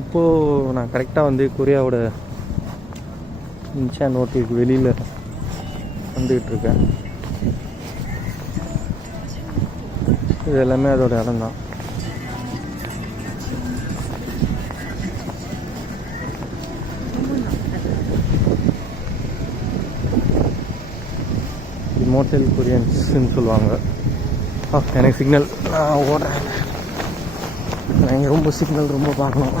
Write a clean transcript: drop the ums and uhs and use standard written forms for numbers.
இப்போது நான் கரெக்டாக வந்து கொரியாவோட இன்சான் ஹோட்டலுக்கு வெளியில் வந்துக்கிட்டுருக்கேன். இது எல்லாமே அதோட இடம் தான். மோட்டல் கொரியன்ஸ்ன்னு சொல்லுவாங்க. எனக்கு சிக்னல், நான் ஓடுறேன். நான் இங்கே ரொம்ப சிக்னல் ரொம்ப பார்க்கணும்.